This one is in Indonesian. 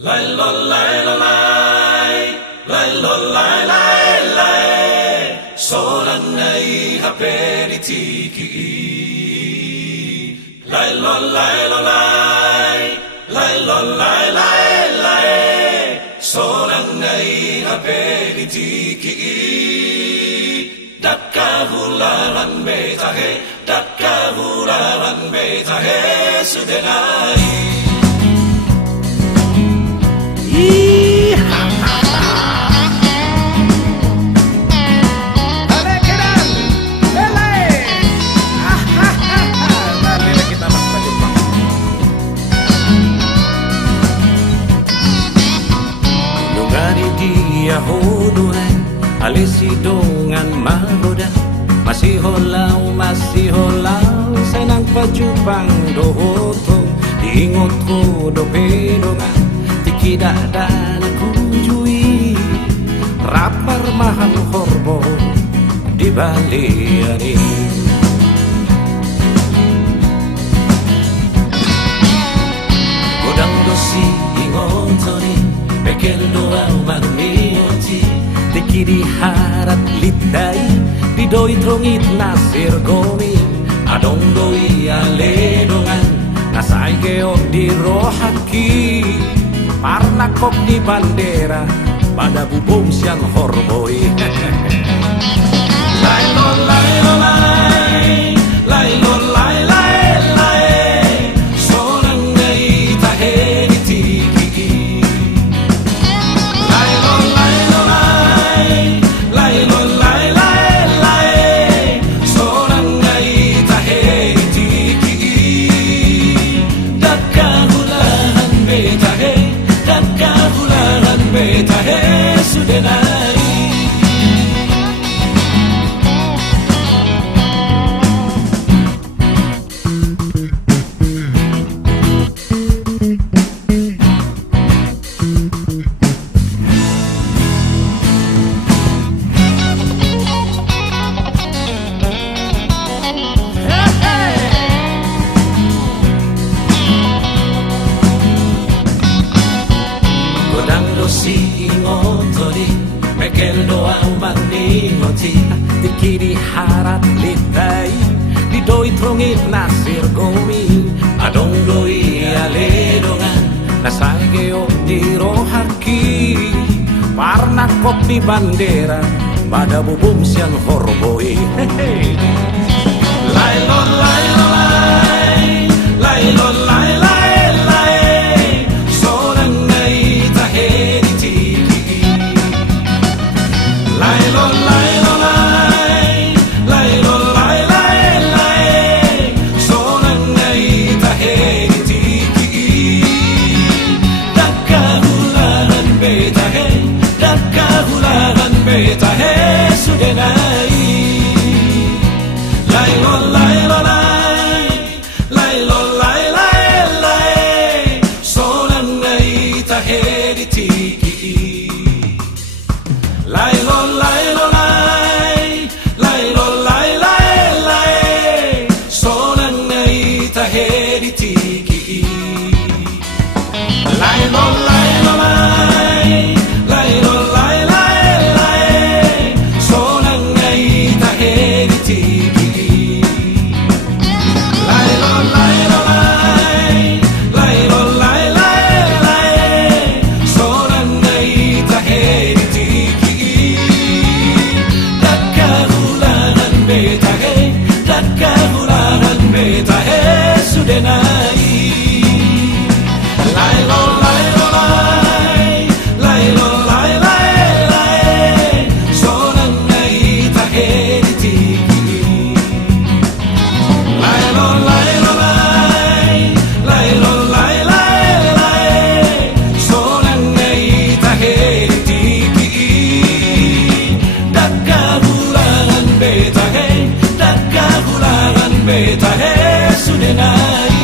Lai lo lai lo lai, lai lo lai lai lai, solan nei haperi tiki. Lai lo lai lo lai, lai lo lai lai lai, solan nei haperi tiki. Dakka hularan beta he, dakka hularan beta he sudenai. Alisi dongan magoda masih holau senang pajupang dohoto diingot ko do pedongan tikida dan kunjui rapar mahal horbo di baliani godang dosi ingotori bekel doa magmioti Tikidi harat litai di doi trongit nasir gomi adong doi aledongan nasai geok di rohaki parna kok di bandera pada bubum siang horboi lai lo lai lo lai lai lo lai lai lai solang nei taheri tiki lai lo lai lo lai lo lai lai lai solang nei taheri tiki dakka hulahan beta he dakka hulahan beta he sudenai. Si ngotori mekel doa umani ngoti tikiri harat litai di doi trongit nasir gomi adong doi aledongan nasai geo di rohaki parna kop di bandera pada bubum siang horboi lai lo lai lo lai lai lo lai lai lai solang nei taheri lai lo lai lo lai lai lo lai lai lai solang nei taheri tiki dakka hularan beta he dakka hularan beta he sudenai lai lo lai lo lai lai lo lai lai lai solang nei taheri tiki lai lo lai lo lai lai lo lai lai lai solang nei taheri tiki lai lo lai lo lai lai lo lai lai lai solang nei taheri tiki lai lo lai lo lai lai lo lai lai lai solang nei taheri tiki dakka hulahan beta he dakka hulahan beta he sudenai lai lo lai lo lai lai lo lai lai lai solang nei taheri tiki lai lo lai lo lai lai lo lai lai lai solang nei taheri tiki dakka hulahan beta he dakka hulahan beta he sudenai